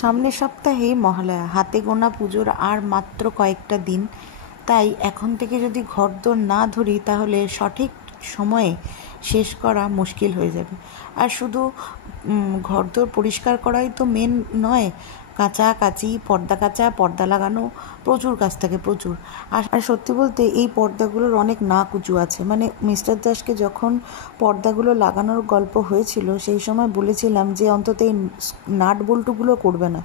সামনের সপ্তাহেই মহালয়া, হাতে গোনা পুজোর আর মাত্র কয়েকটা দিন। তাই এখন থেকে যদি ঘরদোর না ধরি তাহলে সঠিক সময়ে শেষ করা মুশকিল হয়ে যাবে। আর শুধু ঘরদোর পরিষ্কার করাই তো মেন নয়, কাঁচাকাচি, পর্দা কাচা, পর্দা লাগানো, প্রচুর কাজ থাকে, প্রচুর। আর সত্যি বলতে এই পর্দাগুলোর অনেক না কুচু আছে। মানে মিস্টার দাসকে যখন পর্দাগুলো লাগানোর গল্প হয়েছিল সেই সময় বলেছিলাম যে অন্তত এই নাট বল্টুগুলো করবে না।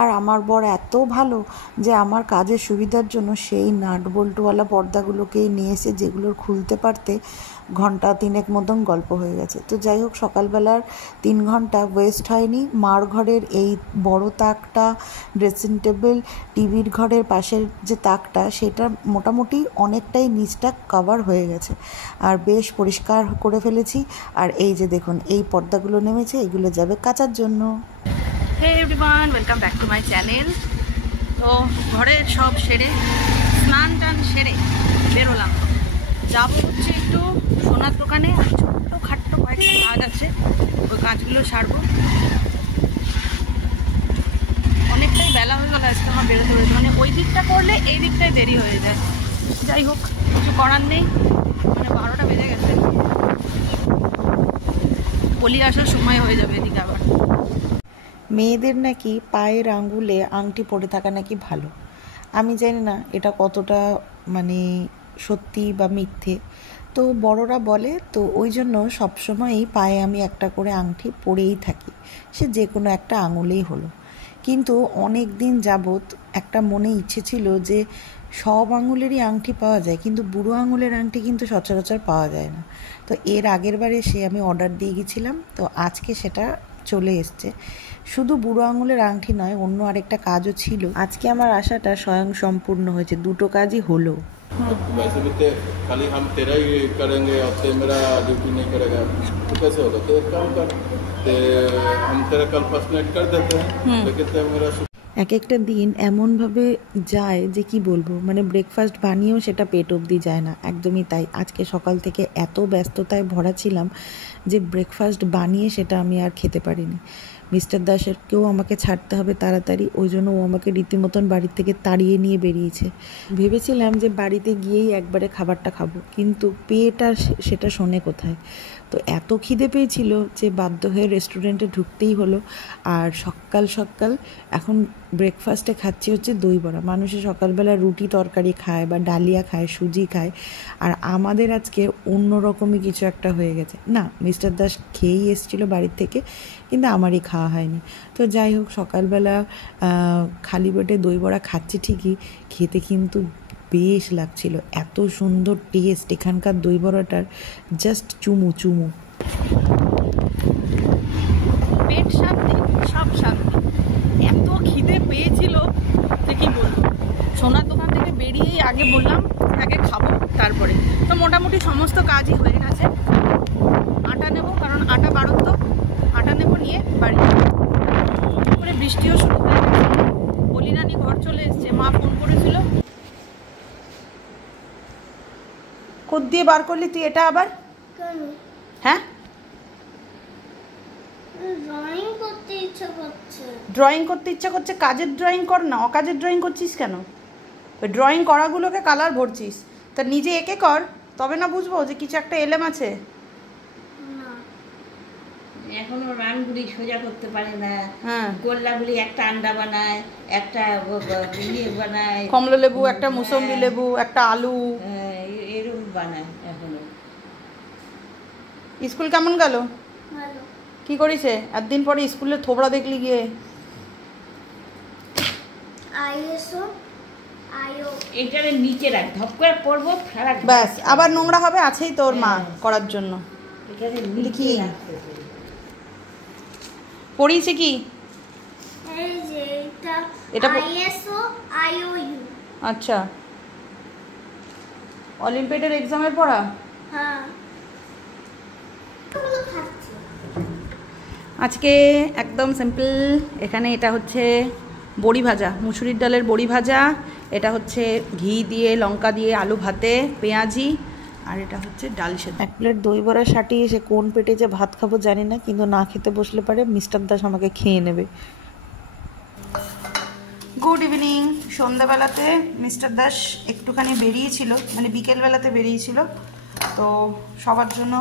আর আমার বর এত ভালো যে আমার কাজের সুবিধার জন্য সেই নাট বল্টুওয়ালা পর্দাগুলোকেই নিয়ে এসে, যেগুলোর খুলতে পারতে ঘন্টা 3 মতন গল্প হয়ে গেছে। তো যাই হোক, সকালবেলার 3 ঘন্টা ওয়েস্ট হয়নি। মার ঘরের এই বড় তাকটা, ড্রেসিং টেবিল, টিভির ঘরের পাশের যে তাকটা, সেটা মোটামুটি অনেকটাই নিচটা কভার হয়ে গেছে আর বেশ পরিষ্কার করে ফেলেছি। আর এই যে দেখুন, এই পর্দাগুলো নেমেছে, এগুলো যাবে কাচার জন্য। Hey everyone, welcome back to my channel. তো ঘরের সব সেরে, স্নান টান সেরে বেরোলাম। যাবো হচ্ছে একটু সোনার দোকানে, আর ছোট্ট খাট্টো কয়েকটা কাজ আছে, ওই কাজগুলো সারবো। অনেকটাই বেলা হয়ে গেল আজকে আমার বেরোতে হয়েছে, মানে ওই দিকটা করলে এই দিকটায় দেরি হয়ে যায়। যাই হোক, কিছু করার নেই, মানে 12টা বেজে গেছে, বলি আসার সময় হয়ে যাবে এদিকে আবার। মেয়েদের নাকি পায়ের আঙ্গুলে আংটি পরে থাকা নাকি ভালো। আমি জানি না এটা কতটা মানে সত্যি বা মিথ্যে, তো বড়রা বলে, তো ওই জন্য সবসময়ই পায়ে আমি একটা করে আংটি পরেই থাকি, সে যে কোনো একটা আঙুলেই হলো। কিন্তু অনেক দিন যাবৎ একটা মনে ইচ্ছে ছিল যে সব আঙুলেরই আংটি পাওয়া যায়, কিন্তু বুড়ো আঙুলের আংটি কিন্তু সচরাচর পাওয়া যায় না। তো এর আগের বারে সে আমি অর্ডার দিয়ে গেছিলাম, তো আজকে সেটা চলে এসছে। শুধু বুড়ো আঙুলের আংটি নয়, অন্য আরেকটা কাজও ছিল। আজকে আমার আশাটা স্বয়ং সম্পূর্ণ হয়েছে, দুটো কাজই হলো। वैसे भी खाली हम तेरा ही करेंगे और ते मेरा ड्यूटी नहीं करेगा तो कैसे होगा। तो एक काम कर, हम तेरा कल फर्स्ट नाइट कर देते हैं, लेकिन ते मेरा এক একটা দিন এমনভাবে যায় যে কি বলবো, মানে ব্রেকফাস্ট বানিয়েও সেটা পেট অবধি যায় না। একদমই তাই, আজকে সকাল থেকে এত ব্যস্ততায় ভরা ছিলাম যে ব্রেকফাস্ট বানিয়ে সেটা আমি আর খেতে পারিনি। মিস্টার দাসেরকেও আমাকে ছাড়তে হবে তাড়াতাড়ি, ওই জন্য ও আমাকে রীতিমতন বাড়ির থেকে তাড়িয়ে নিয়ে বেরিয়েছে। ভেবেছিলাম যে বাড়িতে গিয়েই একবারে খাবারটা খাবো, কিন্তু পেট আর সেটা শোনে কোথায়। তো এত খিদে পেয়েছিল যে বাধ্য হয়ে রেস্টুরেন্টে ঢুকতেই হলো। আর সকাল সকাল এখন ব্রেকফাস্টে খাচ্ছি হচ্ছে দই বড়া। মানুষে সকালবেলা রুটি তরকারি খায় বা ডালিয়া খায়, সুজি খায়, আর আমাদের আজকে অন্য রকমই কিছু একটা হয়ে গেছে। না, মিস্টার দাস খেয়েই এসেছিলো বাড়ির থেকে, কিন্তু আমারই খাওয়া হয়নি। তো যাই হোক, সকালবেলা খালি পেটে দই বড়া খাচ্ছি ঠিকই, খেতে কিন্তু বেশ লাগছিল। এত সুন্দর টেস্ট এখানকার দই বড়াটার, জাস্ট চুমু চুমু। পেট শান্তি, সব শান্তি। এত খিদে পেয়েছিল যে কি বলবো। সোনার দোকান থেকে বেরিয়েই আগে বললাম আগে খাবো, তারপরে তো মোটামুটি সমস্ত কাজই হয়ে গেছে। আটা নেব, কারণ আটা বাড়ন্ত, আটা নেব, নিয়ে বাড়ি করে। বৃষ্টিও শুরু হয়ে গেছে, বলিরানি ঘর চলে এসছে। মা ফোন করেছিল। কোদ দিয়ে বার করলি তুই এটা আবার? হ্যাঁ, ড্রয়িং করতে ইচ্ছা করছে, কাজের ড্রয়িং কর না, অকাজের ড্রয়িং করছিস কেন? ওই ড্রয়িং করাগুলোকে কালার ভরছিস, তা নিজে এঁকে কর, তবে না বুঝবো যে কিছু একটা এলেম আছে। এখনো রানগুলি সোজা করতে পারে না। হ্যাঁ, গোল্লাগুলি একটা আন্ডা বানায়, একটা ইয়ে বানায়, কমলা লেবু, একটা মুসম্বি লেবু, একটা আলু, এরকম বানায় এখনো। স্কুল কেমন গেল? কি করিছে একদিন পরে স্কুলে থোবড়া দেখলি গিয়ে? এটারে নিচে রাখ, ধপ করে পড়বো, ফেরা ব্যাস, আবার নোংরা হবে, আছেই তোর মা করার জন্য। এটারে দেখি নিচে রাখতে হবে। পড়িয়েছে কি এটা? আচ্ছা, অলিম্পিয়াডের এক্সামের পড়া। আজকে একদম সিম্পল। এখানে এটা হচ্ছে বড়ি ভাজা, মুসুরির ডালের বড়ি ভাজা। এটা হচ্ছে ঘি দিয়ে, লঙ্কা দিয়ে, আলু ভাতে, পেঁয়াজি। আর এটা হচ্ছে ডাল সেদ্ধ। 1 প্লেট দই বড়া সাটিয়ে সে কোন পেটে যে ভাত খাবো জানি না, কিন্তু না খেতে বসলে পারে মিস্টার দাস আমাকে খেয়ে নেবে। Good evening. সন্ধ্যাবেলাতে মিস্টার দাস একটুখানি বেরিয়েছিল, মানে বিকেলবেলাতে বেরিয়েছিল, তো সবার জন্য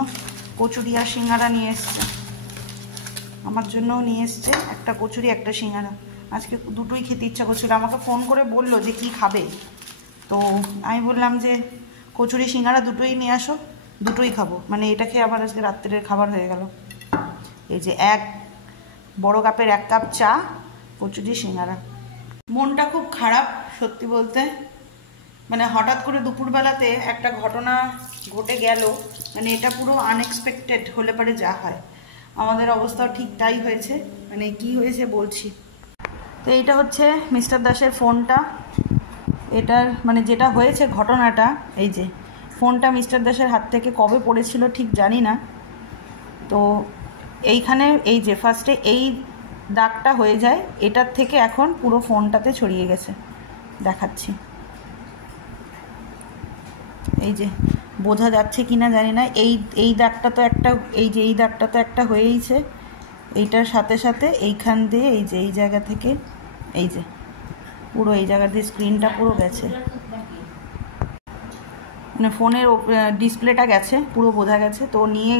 কচুরি আর সিঙ্গারা নিয়ে এসছে। আমার জন্যও নিয়ে এসছে একটা কচুরি একটা সিঙ্গারা। আজকে দুটোই খেতে ইচ্ছা করছিল, আমাকে ফোন করে বললো যে কি খাবে, তো আমি বললাম যে কচুরি সিঙ্গারা দুটোই নিয়ে আসো, দুটোই খাবো, মানে এটা খেয়ে আবার আজকে রাত্রের খাবার হয়ে গেল। এই যে এক বড় কাপের 1 কাপ চা, কচুরি সিঙ্গারা। মনটা খুব খারাপ সত্যি বলতে, মানে হঠাৎ করে দুপুরবেলাতে একটা ঘটনা ঘটে গেল, মানে এটা পুরো আনএক্সপেক্টেড হলে পরে যা হয়, আমাদের অবস্থাও ঠিক তাই হয়েছে। মানে কি হয়েছে বলছি। তো এইটা হচ্ছে মিস্টার দাসের ফোনটা, এটার মানে যেটা হয়েছে ঘটনাটা, এই যে ফোনটা মিস্টার দাসের হাত থেকে কবে পড়েছিল ঠিক জানি না। তো এইখানে এই যে ফার্স্টে এই দাগটা হয়ে যায়, এটার থেকে এখন পুরো ফোনটাতে ছড়িয়ে গেছে, দেখাচ্ছি। এই যে বোঝা যাচ্ছে কিনা জানি না, এই দাগটা তো একটা, এই যে এই দাগটা তো একটা হয়েইছে, এইটার সাথে সাথে এইখান দিয়ে এই যে এই জায়গা থেকে এই যে পুরো এই জায়গা দিয়ে স্ক্রিনটা পুরো গেছে, মানে ফোনের ডিসপ্লেটা গেছে পুরো, বোঝা গেছে। তো নিয়ে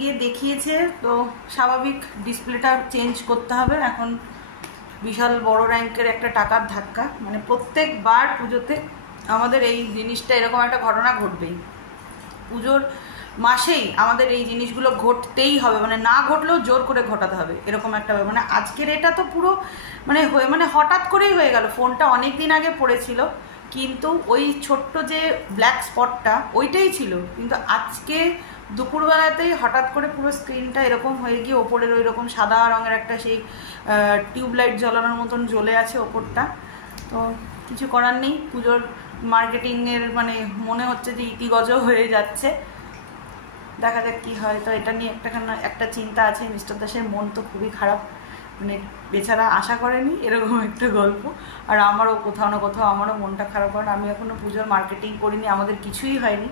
গিয়ে দেখিয়েছে, তো স্বাভাবিক ডিসপ্লেটা চেঞ্জ করতে হবে। এখন বিশাল বড় র্যাঙ্কের একটা টাকার ধাক্কা, মানে প্রত্যেকবার পুজোতে আমাদের এই জিনিসটা, এরকম একটা ঘটনা ঘটবেই, পুজোর মাসেই আমাদের এই জিনিসগুলো ঘটতেই হবে, মানে না ঘটলেও জোর করে ঘটাতে হবে, এরকম একটা। মানে আজকের এটা তো পুরো মানে হঠাৎ করেই হয়ে গেল। ফোনটা অনেক দিন আগে পড়েছিল, কিন্তু ওই ছোট্ট যে ব্ল্যাক স্পটটা ওইটাই ছিল, কিন্তু আজকে দুপুরবেলাতেই হঠাৎ করে পুরো স্ক্রিনটা এরকম হয়ে গিয়ে ওপরের ওই রকম সাদা রঙের একটা সেই টিউবলাইট জ্বলানোর মতন জ্বলে আছে ওপরটা। তো কিছু করার নেই, পুজোর মার্কেটিংয়ের মানে মনে হচ্ছে যে ইতিগজ হয়ে যাচ্ছে, দেখা যাক কী হয়। তো এটা নিয়ে একটা চিন্তা আছে। মিস্টার দাসের মন তো খুবই খারাপ, মানে বেচারা আশা করেনি এরকম একটা গল্প, আর আমারও কোথাও না কোথাও আমারও মনটা খারাপ, কারণ আমি এখনও পুজোর মার্কেটিং করিনি, আমাদের কিছুই হয়নি,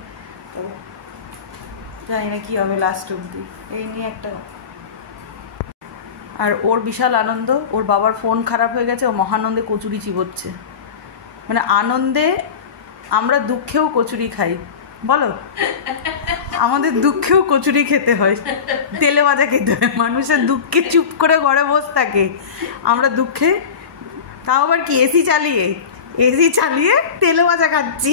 তো জানি না কী হবে লাস্ট অবধি, এই নিয়ে একটা। আর ওর বিশাল আনন্দ, ওর বাবার ফোন খারাপ হয়ে গেছে, ও মহানন্দে কচুরি চিবোচ্ছে। মানে আনন্দে আমরা দুঃখেও কচুরি খাই, বলো, আমাদের দুঃখেও কচুরি খেতে হয়, তেলে ভাজা খেতে হয়। মানুষের দুঃখে চুপ করে ঘরে বসে থাকে, আমরা দুঃখে তাও আবার কি এসি চালিয়ে তেলে ভাজা খাচ্ছি।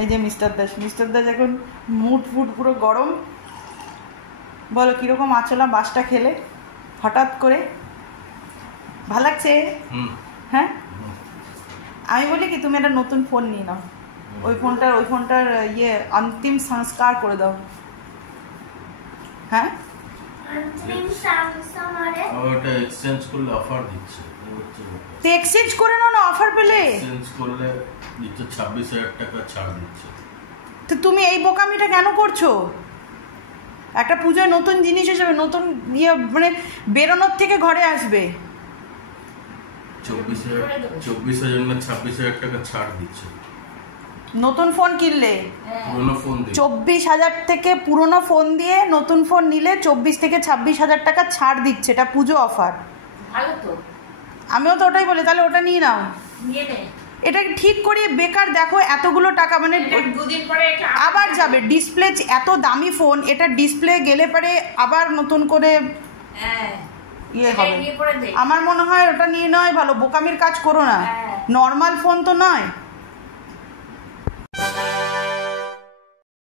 এই যে মিস্টার দাস এখন মুড পুরো গরম। বলো কিরকম আচলা বাসটা খেলে হঠাৎ করে, ভাল লাগছে? হ্যাঁ, আমি বলি কি তুমি একটা নতুন ফোন নিয়ে নাও, ওই ফোনটার ইয়ে অন্তিম সংস্কার করে দাও। হ্যাঁ, ওটা এক্সচেঞ্জ করলে অফার দিচ্ছে, তো এক্সচেঞ্জ করে নাও না, অফার পেলে এক্সচেঞ্জ করলে দিচ্ছে 26,000 টাকা ছাড় দিচ্ছে। তো তুমি এই বোকামিটা কেন করছো? একটা পুজোয় নতুন জিনিস হিসেবে নতুন ইয়ে মানে বেরোনোর থেকে ঘরে আসবে, 24,000 না 26,000 টাকা ছাড় দিচ্ছে নতুন ফোন কিনলে। পুরনো ফোন 24,000 থেকে পুরনো ফোন দিয়ে নতুন ফোন নিলে 24 থেকে 26,000 টাকা ছাড় দিচ্ছে, এটা পুজো অফার। ভালো তো, আমিও তো ওটাই বলি, তাহলে ওটা নিয়ে নাও, নিয়ে নে। এটা ঠিক করিয়ে বেকার দেখো এতগুলো টাকা, মানে দুদিন পরে আবার যাবে ডিসপ্লে, এত দামি ফোন, এটা ডিসপ্লে গেলে পরে আবার নতুন করে ইয়ে হবে। আমার মনে হয় ওটা নিয়ে নেওয়াই ভালো, বোকামির কাজ করো না, নর্মাল ফোন তো নয়।